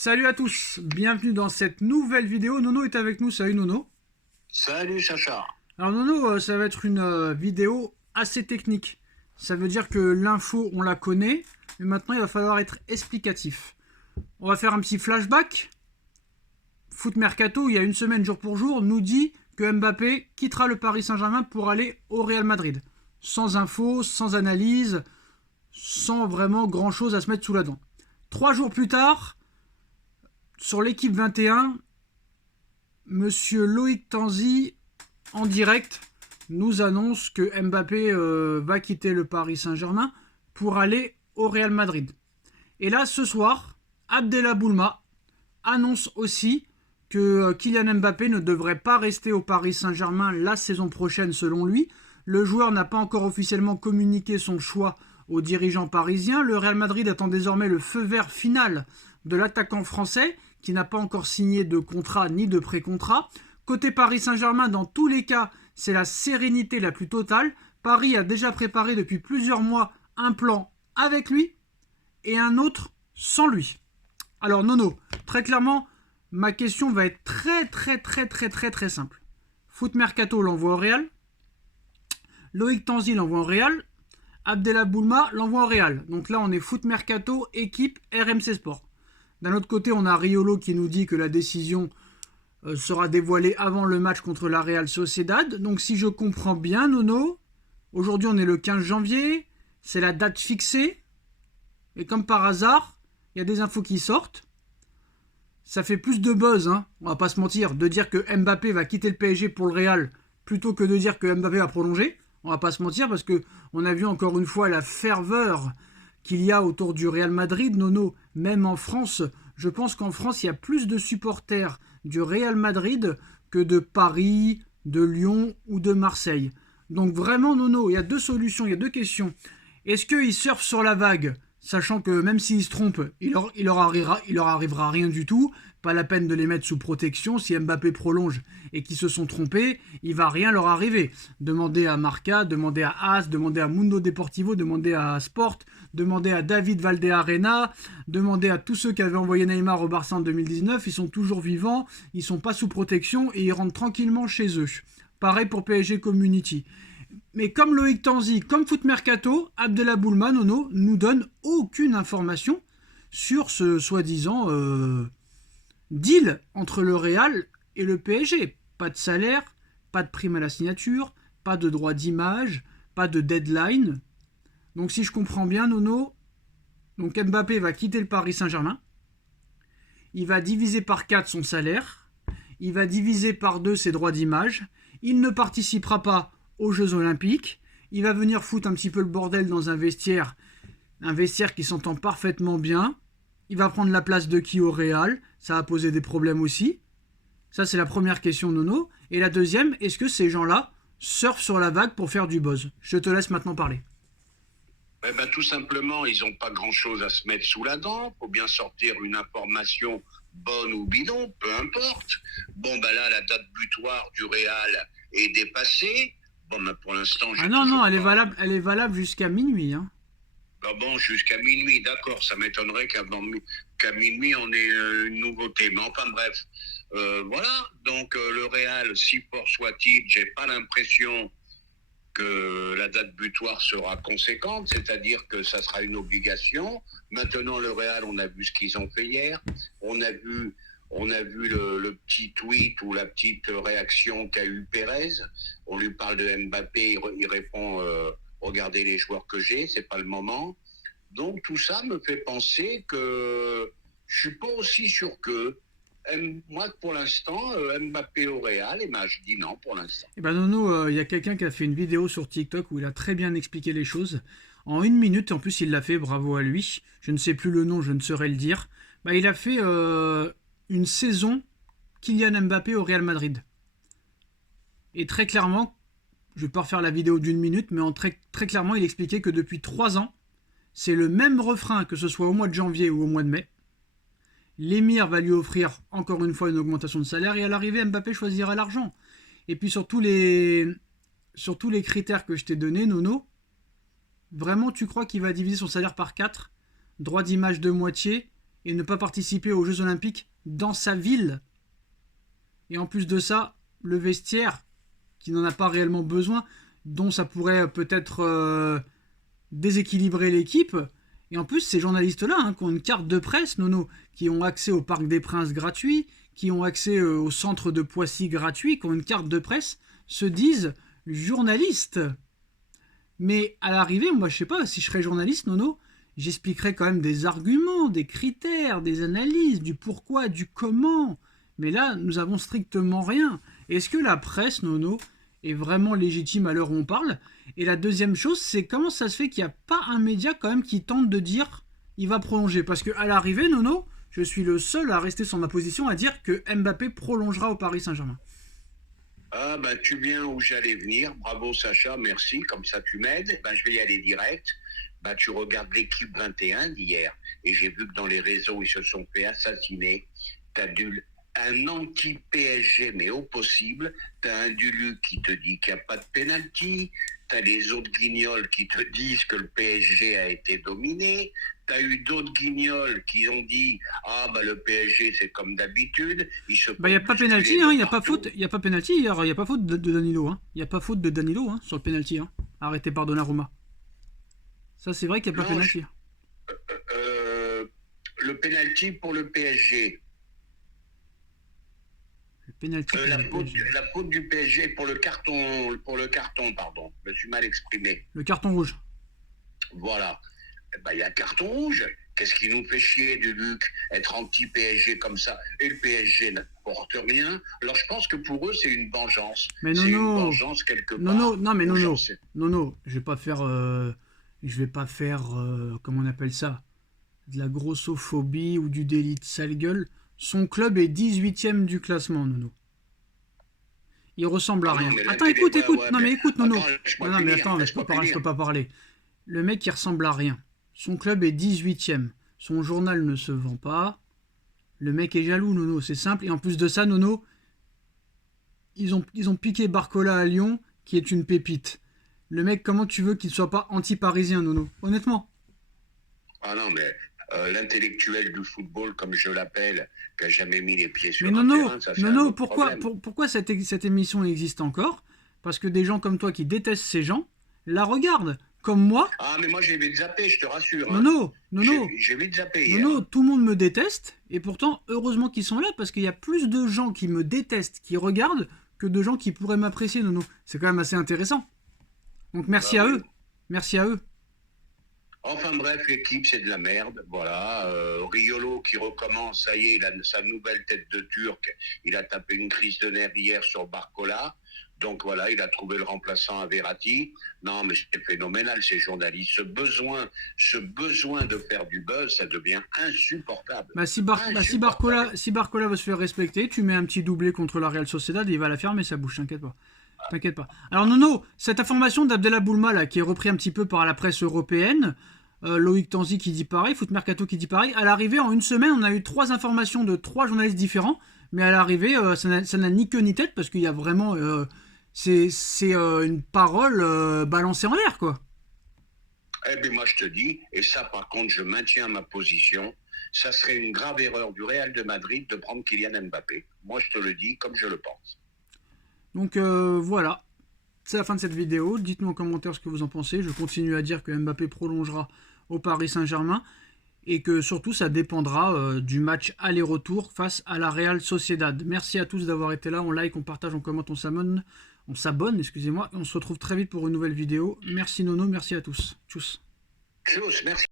Salut à tous, bienvenue dans cette nouvelle vidéo. Nono est avec nous, salut Nono. Salut Sacha. Alors Nono, ça va être une vidéo assez technique. Ça veut dire que l'info, on la connaît, mais maintenant il va falloir être explicatif. On va faire un petit flashback. Foot Mercato, il y a une semaine jour pour jour, nous dit que Mbappé quittera le Paris Saint-Germain pour aller au Real Madrid. Sans info, sans analyse, sans vraiment grand chose à se mettre sous la dent. 3 jours plus tard, sur l'équipe 21, Monsieur Loïc Tanzi, en direct, nous annonce que Mbappé va quitter le Paris Saint-Germain pour aller au Real Madrid. Et là, ce soir, Abdellah Boulma annonce aussi que Kylian Mbappé ne devrait pas rester au Paris Saint-Germain la saison prochaine selon lui. Le joueur n'a pas encore officiellement communiqué son choix aux dirigeants parisiens. Le Real Madrid attend désormais le feu vert final de l'attaquant français qui n'a pas encore signé de contrat ni de pré-contrat. Côté Paris Saint-Germain, dans tous les cas, c'est la sérénité la plus totale. Paris a déjà préparé depuis plusieurs mois un plan avec lui et un autre sans lui. Alors Nono, très clairement, ma question va être très simple. Foot Mercato l'envoie au Real. Loïc Tanzi l'envoie au Real. Abdellah Boulma l'envoie au Real. Donc là, on est Foot Mercato, équipe RMC Sport. D'un autre côté, on a Riolo qui nous dit que la décision sera dévoilée avant le match contre la Real Sociedad. Donc si je comprends bien, Nono, aujourd'hui on est le 15 janvier, c'est la date fixée. Et comme par hasard, il y a des infos qui sortent. Ça fait plus de buzz, hein, on va pas se mentir, de dire que Mbappé va quitter le PSG pour le Real plutôt que de dire que Mbappé va prolonger. On va pas se mentir parce que on a vu encore une fois la ferveur qu'il y a autour du Real Madrid, Nono, même en France. Je pense qu'en France, il y a plus de supporters du Real Madrid que de Paris, de Lyon ou de Marseille. Donc vraiment, Nono, il y a deux solutions, il y a deux questions. Est-ce qu'ils surfent sur la vague, sachant que même s'ils se trompent, il leur arrivera rien du tout, pas la peine de les mettre sous protection. Si Mbappé prolonge et qu'ils se sont trompés, il va rien leur arriver. Demandez à Marca, demandez à AS, demandez à Mundo Deportivo, demandez à Sport, demandez à David Valdearena, demandez à tous ceux qui avaient envoyé Neymar au Barça en 2019, ils sont toujours vivants, ils sont pas sous protection et ils rentrent tranquillement chez eux. Pareil pour PSG Community. Mais comme Loïc Tanzi, comme Foot Mercato, Abdellah Boulma, Nono, nous donne aucune information sur ce soi-disant deal entre le Real et le PSG. Pas de salaire, pas de prime à la signature, pas de droit d'image, pas de deadline. Donc si je comprends bien, Nono, donc Mbappé va quitter le Paris Saint-Germain. Il va diviser par 4 son salaire. Il va diviser par 2 ses droits d'image. Il ne participera pas aux Jeux Olympiques. Il va venir foutre un petit peu le bordel dans un vestiaire qui s'entend parfaitement bien. Il va prendre la place de qui au Real. Ça va poser des problèmes aussi. Ça, c'est la première question, Nono. Et la deuxième, est-ce que ces gens-là surfent sur la vague pour faire du buzz? Je te laisse maintenant parler. Eh ben, tout simplement, ils n'ont pas grand-chose à se mettre sous la dent. Faut bien sortir une information bonne ou bidon, peu importe. Bon, ben là, la date butoir du Real est dépassée. Bon, ben pour l'instant, Ah j'ai non, non, toujours pas... elle est valable jusqu'à minuit. Hein. Ben bon, jusqu'à minuit, d'accord. Ça m'étonnerait qu'à minuit, on ait une nouveauté. Mais enfin, bref. Voilà. Donc, le Real, si fort soit-il, j'ai pas l'impression que la date butoir sera conséquente, c'est-à-dire que ça sera une obligation. Maintenant, le Real, on a vu ce qu'ils ont fait hier, on a vu le petit tweet ou la petite réaction qu'a eu Pérez. On lui parle de Mbappé, il répond regardez les joueurs que j'ai, c'est pas le moment. Donc tout ça me fait penser que je suis pas aussi sûr que moi, pour l'instant, Mbappé au Real, et ben, je dis non pour l'instant. Et ben Nono, il y a quelqu'un qui a fait une vidéo sur TikTok où il a très bien expliqué les choses. En 1 minute, en plus il l'a fait, bravo à lui. Je ne sais plus le nom, je ne saurais le dire. Bah, il a fait une saison Kylian Mbappé au Real Madrid. Et très clairement, je vais pas refaire la vidéo d'1 minute, mais très clairement, il expliquait que depuis 3 ans, c'est le même refrain que ce soit au mois de janvier ou au mois de mai. L'émir va lui offrir encore une fois une augmentation de salaire et à l'arrivée, Mbappé choisira l'argent. Et puis sur tous les critères que je t'ai donnés, Nono, vraiment tu crois qu'il va diviser son salaire par 4, droit d'image de moitié, et ne pas participer aux Jeux Olympiques dans sa ville. Et en plus de ça, le vestiaire, qui n'en a pas réellement besoin, dont ça pourrait peut-être déséquilibrer l'équipe. Et en plus, ces journalistes-là, hein, qui ont une carte de presse, Nono, qui ont accès au Parc des Princes gratuit, qui ont accès au centre de Poissy gratuit, qui ont une carte de presse, se disent journalistes. Mais à l'arrivée, moi je sais pas, si je serais journaliste, Nono, j'expliquerais quand même des arguments, des critères, des analyses, du pourquoi, du comment. Mais là, nous avons strictement rien. Est-ce que la presse, Nono, est vraiment légitime à l'heure où on parle? Et la deuxième chose, c'est comment ça se fait qu'il n'y a pas un média quand même qui tente de dire il va prolonger? Parce qu'à l'arrivée, Nono, je suis le seul à rester sur ma position à dire que Mbappé prolongera au Paris Saint-Germain. Ah, ben, tu viens où j'allais venir. Bravo, Sacha, merci. Comme ça, tu m'aides. Ben, je vais y aller direct. Ben, tu regardes l'équipe 21 d'hier. Et j'ai vu que dans les réseaux, ils se sont fait assassiner. Tu as un anti-PSG, mais au possible. Tu as un Duluc qui te dit qu'il n'y a pas de pénalty. Tu as les autres guignols qui te disent que le PSG a été dominé. Tu as eu d'autres guignols qui ont dit ah bah le PSG c'est comme d'habitude. Il n'y a pas pénalty, hein, il n'y a pas faute. Il n'y a pas pénalty hier, il n'y a pas faute de Danilo. Hein. Il n'y a pas faute de Danilo hein, sur le pénalty. Hein, arrêté par Donnarumma. Ça c'est vrai qu'il n'y a pas pénalty. Le pénalty pour le PSG. La faute du PSG pour le carton, pardon. Je me suis mal exprimé. Le carton rouge. Voilà. Ben, il y a carton rouge. Qu'est-ce qui nous fait chier, Duluc, être anti-PSG comme ça? Et le PSG n'apporte rien. Alors je pense que pour eux, c'est une vengeance. Mais non, c'est non. une vengeance quelque part. Non, je vais pas faire... comment on appelle ça? De la grossophobie ou du délit de sale gueule. Son club est 18e du classement, Nono. Il ressemble à rien. Attends, écoute. Non, mais écoute, Nono. Non, mais attends, je peux pas parler. Le mec, il ressemble à rien. Son club est 18e. Son journal ne se vend pas. Le mec est jaloux, Nono. C'est simple. Et en plus de ça, Nono, ils ont piqué Barcola à Lyon, qui est une pépite. Le mec, comment tu veux qu'il soit pas anti-parisien, Nono? Honnêtement. Ah non, mais... l'intellectuel du football, comme je l'appelle, qui n'a jamais mis les pieds sur mais un terrain, ça c'est un autre problème. Pourquoi cette émission existe encore? Parce que des gens comme toi qui détestent ces gens la regardent, comme moi. Ah, mais moi j'ai vite zappé, je te rassure. Non. J'ai vite zappé. Non, tout le monde me déteste, et pourtant, heureusement qu'ils sont là, parce qu'il y a plus de gens qui me détestent, qui regardent, que de gens qui pourraient m'apprécier, Nono. C'est quand même assez intéressant. Donc merci à eux. Merci à eux. Enfin bref, l'équipe c'est de la merde, voilà. Riolo qui recommence, ça y est, il a sa nouvelle tête de Turc. Il a tapé une crise de nerfs hier sur Barcola. Donc voilà, il a trouvé le remplaçant à Verratti. Non, mais c'est phénoménal ces journalistes. Ce besoin de faire du buzz, ça devient insupportable. Si Barcola veut se faire respecter, tu mets un petit doublé contre la Real Sociedad et il va la fermer sa bouche, t'inquiète pas. Alors Nono, cette information d'Abdellah Boulma là, qui est repris un petit peu par la presse européenne, Loïc Tanzi qui dit pareil, Foot Mercato qui dit pareil, à l'arrivée en une semaine on a eu 3 informations de 3 journalistes différents, mais à l'arrivée ça n'a ni queue ni tête parce qu'il y a vraiment c'est une parole balancée en l'air quoi. Eh bien moi je te dis, et ça par contre je maintiens ma position, ça serait une grave erreur du Real de Madrid de prendre Kylian Mbappé. Moi je te le dis comme je le pense. Donc voilà, c'est la fin de cette vidéo. Dites-nous en commentaire ce que vous en pensez. Je continue à dire que Mbappé prolongera au Paris Saint-Germain et que surtout ça dépendra du match aller-retour face à la Real Sociedad. Merci à tous d'avoir été là. On like, on partage, on commente, on s'abonne, excusez-moi. Et on se retrouve très vite pour une nouvelle vidéo. Merci Nono, merci à tous. Tchuss. Tchuss, merci.